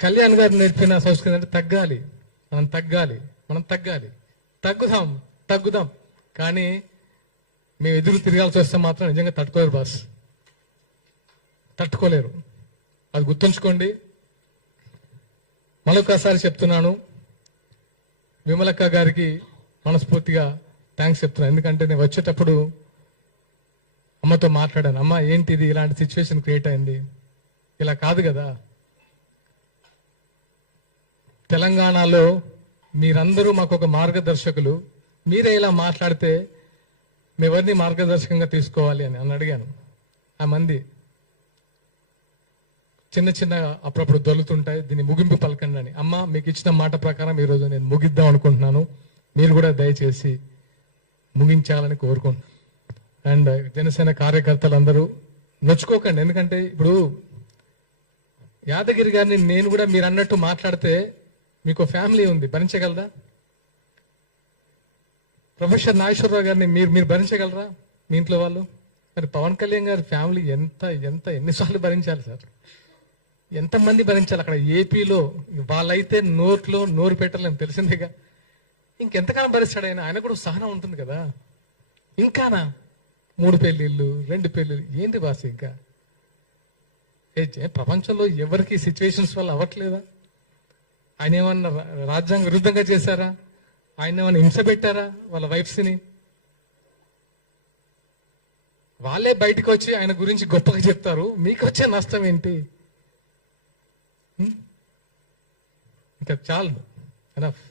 కళ్యాణ్ గారు నేర్పిన సంస్కృతి అంటే తగ్గాలి, మనం తగ్గాలి, తగ్గుదాం. కానీ మేము ఎదురు తిరగాల్సి వస్తే మాత్రం నిజంగా తట్టుకోలేరు బాస్, తట్టుకోలేరు. అది గుర్తుంచుకోండి. మరొకసారి చెప్తున్నాను, విమలక్క గారికి మనస్ఫూర్తిగా థ్యాంక్స్ చెప్తున్నాను. ఎందుకంటే నేను వచ్చేటప్పుడు అమ్మతో మాట్లాడాను. అమ్మ ఏంటిది, ఇలాంటి సిచ్యువేషన్ క్రియేట్ అయింది, ఇలా కాదు కదా. తెలంగాణలో మీరందరూ మాకు ఒక మార్గదర్శకులు, మీరే ఇలా మాట్లాడితే మేవన్నీ మార్గదర్శకంగా తీసుకోవాలి అని అడిగాను. ఆ మంది చిన్న అప్పుడప్పుడు దొరుకుతుంటాయి, దీన్ని ముగింపు పలకండి అని. అమ్మ మీకు ఇచ్చిన మాట ప్రకారం ఈరోజు నేను ముగిద్దాం అనుకుంటున్నాను, మీరు కూడా దయచేసి ముగించాలని కోరుకుంటున్నాను. అండ్ జనసేన కార్యకర్తలందరూ నొచ్చుకోకండి. ఎందుకంటే ఇప్పుడు యాదగిరి గారిని నేను కూడా మీరు అన్నట్టు మాట్లాడితే మీకు ఫ్యామిలీ ఉంది, భరించగలరా? ప్రొఫెసర్ నాగేశ్వరరావు గారిని మీరు భరించగలరా, మీ ఇంట్లో వాళ్ళు? మరి పవన్ కళ్యాణ్ గారి ఫ్యామిలీ ఎన్నిసార్లు భరించాలి సార్? ఎంతమంది భరించాలి? అక్కడ ఏపీలో వాళ్ళైతే నోరు పెట్టాలని తెలిసిందేగా. ఇంకెంతకాలం భరిస్తాడు ఆయన కూడా సహనం ఉంటుంది కదా. ఇంకానా 3 పెళ్లిళ్ళు 2 పెళ్లిళ్ళు ఏంటి బాస్? ఇంకా ప్రపంచంలో ఎవరికి సిచ్యువేషన్స్ వల్ల అవ్వట్లేదా? ఆయన ఏమన్నా రాజ్యాంగ విరుద్ధంగా చేశారా? ఆయన ఏమన్నా హింస పెట్టారా వాళ్ళ వైఫ్స్ని? వాళ్ళే బయటకు వచ్చి ఆయన గురించి గొప్పగా చెప్తారు, మీకు వచ్చే నష్టం ఏంటి? ఇంకా చాలు, ఎనఫ్.